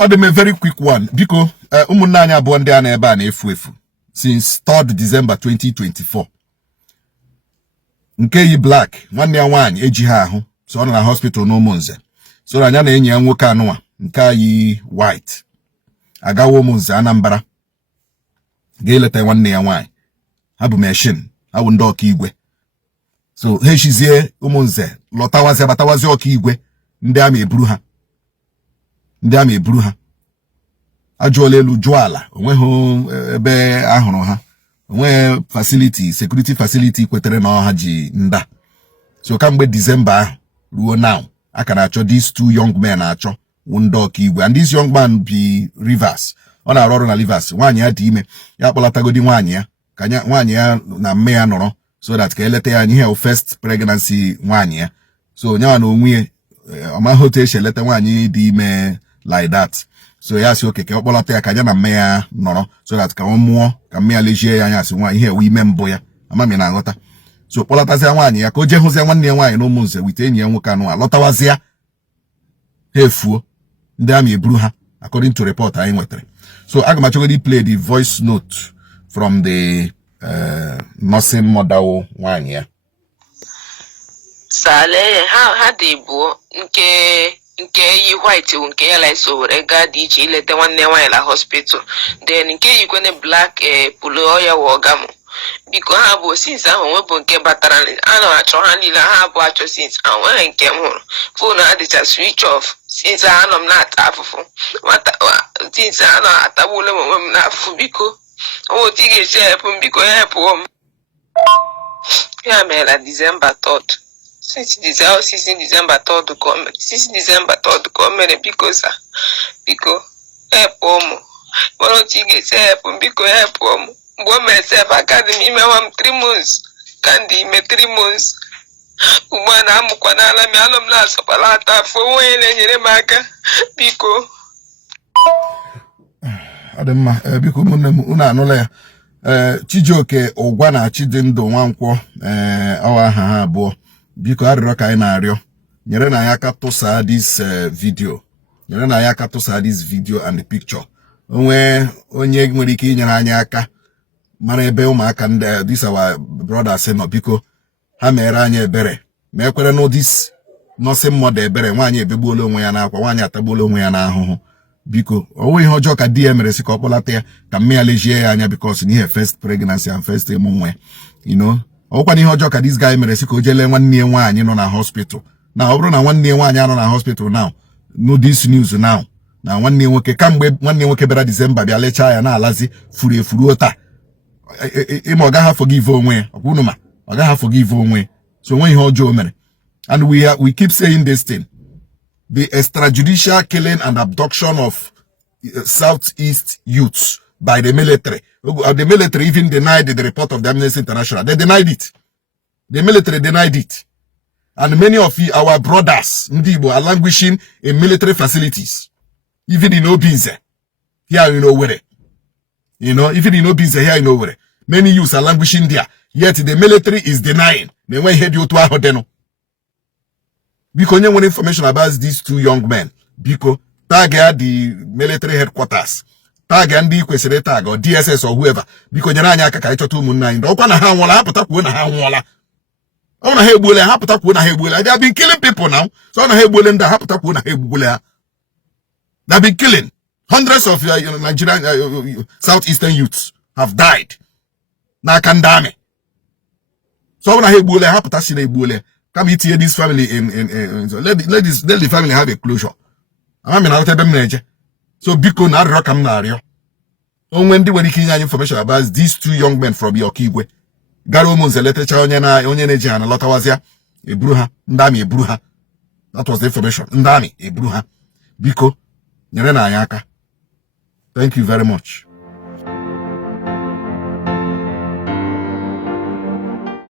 ọ dị m very quick one biko ụmụnne anyị abụọ ndị a na-ebe a na-efu efu since 3rd December 2024 nke yi black nwanne ya nwaanyị ejighị ahụ so ọ nọ na hospital n'Umunze so anya na enyi ya nwoke anụnwa nke yi white agawa Umunze Anambra ga-eleta nwanne ya nwaanyị ha bụ machine ha bụ ndị ọka igwe so ha echizie Umunze lọtawazi abatawazi ọka igwe ndị ama eburu ha ajụọla elu jụọ ala onweghị ebe ahụrụ ha onweghị facility security facility kwetere na ọha ji nda so kamgbe December ahụ ruo now aka na-achọ these two young men achọ ndị ọka igwe and this young man bi Rivers ọ na-arụ ọrụ na Rivers nwaanyị ya dị ime ya kpọlatagodi nwaanyị ya ka nwaanyị ya na mme ya nọrọ so that ka eleta ya ihe first pregnancy nwaanyị ya so nyawa na onwe ọmaghị otu esi eleta nwaanyị dị ime like that so ya si oke ka ọ kpọlata ya ka ya na mme ya nọrọ so that ka ọ mụọ ka mme ya lejie ya anya asị nwaanyị ihe ewe ime mbụ ya amami na aghọta so kpọlatazia nwaanyị ya ka o jee hụzia nwanne ya nwaanyị n'Umunze wite enyi ya nwoke anụ alọtawazia ha efuo ndị amị eburu ha according to report anyị nwetara so aga m achọgodi play the voice note from the nursing mother nwaanyị ya sale ha dị bụ nke yi white nke ya la so were gaa dị iche ileta nwanne nwaanyị la hospital then nke yikwene black polo oya wogam biko ha bụ since ahụ nwebụ nke batara a na-achọ ha niile ha bụ achọ since anweghị nke m hụrụ phone ha dịcha switch off since anọ m na-ata afụfụ since anọ atagbule m onwe m n'afụfụ biko otu ị ga-esi hepụ m biko ya hepụọ m ya meela December 3rd since December 3rd ka o mere biko sa biko hepụọ m nwere otu ị ga-esi hepụ m biko ya hepụọ m mgbe o mere sef akadị m imewa m 3 months ka ndị ime 3 months ugbu a na-amụkwa n'ala m anọ m na-asọkwala ata afọ onye na-enyere m aka biko ọ dị mma biko ụmụnne m unu anụla ya Chijioke Ụgwa na Chidindụ Nwankwọ ọwa aha ha abụọ biko arịrịọ ka anyị na-arịọ nyere na anyị aka tụsaa this video nyere na anyị aka tụsaa this video and the picture onwe onye nwere ike inyere anyị aka mara ebe ụmụaka ndị this our brothers nọ biko ha mere anyị ebere ma ekwere na this nursing mother ebere nwaanyị ebegbuola onwe ya n'akwa nwaanyị atagbuola onwe ya n'ahụhụ biko ọwụ ihe ọjọọ ka di ya mere si ka ọ kpọlata ya ka mme ya lejie ya anya because n'ihe first pregnancy and first ịmụ nwa ọwụkwa na ihe ọjọọ ka this guy mere si ka o jele nwanne ya nwaanyị nọ na hospital na ọ bụrụ na nwanne ya nwaanyị anọ na hospital now no this news now na nwanne ya nwoke kamgbe nwanne ya nwoke bịara December bịa lechaa ya na-alazi furu efuru taa ịma ọ gaghị forgive onwe ya ọkwụnụ ma ọ gaghị forgive onwe ya so onwe ihe ọjọọ mere and we keep saying this thing. The extrajudicial killing and abduction of Southeast youths by the military. The military even denied the report of the Amnesty International. They denied it. The military denied it. And many of our brothers, Ndi Igbo, are languishing in military facilities. Even in Obinze, here in Owerri. Even in Obinze, here in Owerri. Many youths are languishing there. Yet the military is denying. They went head you to Ahodeno. Because you want information about these two young men. Because tag the military headquarters. Tag and the question tag or DSS or whoever. Because you know ka ito to munna ndo kwa na ha nwala hapụta kwuo na ha nwala. Ọ na ha egbule hapụta kwuo na ha egbule. They have been killing people now. So na ha egbule nda hapụta kwuo na ha egbule ha. They have been killing. Hundreds of Nigerian southeastern youths have died. Na kandame. So na ha egbule hapụta si na egbule. Come here, this family so let the family have a closure. So biko na rock am na ario. When they were getting information about these two young men from Yokigwe. Garo Umunze letecha onye na-eji ha na lọtawazia eburu ha ndami eburu ha. That was the information. Ndami eburu ha. Biko nyere na anyị aka. Thank you very much.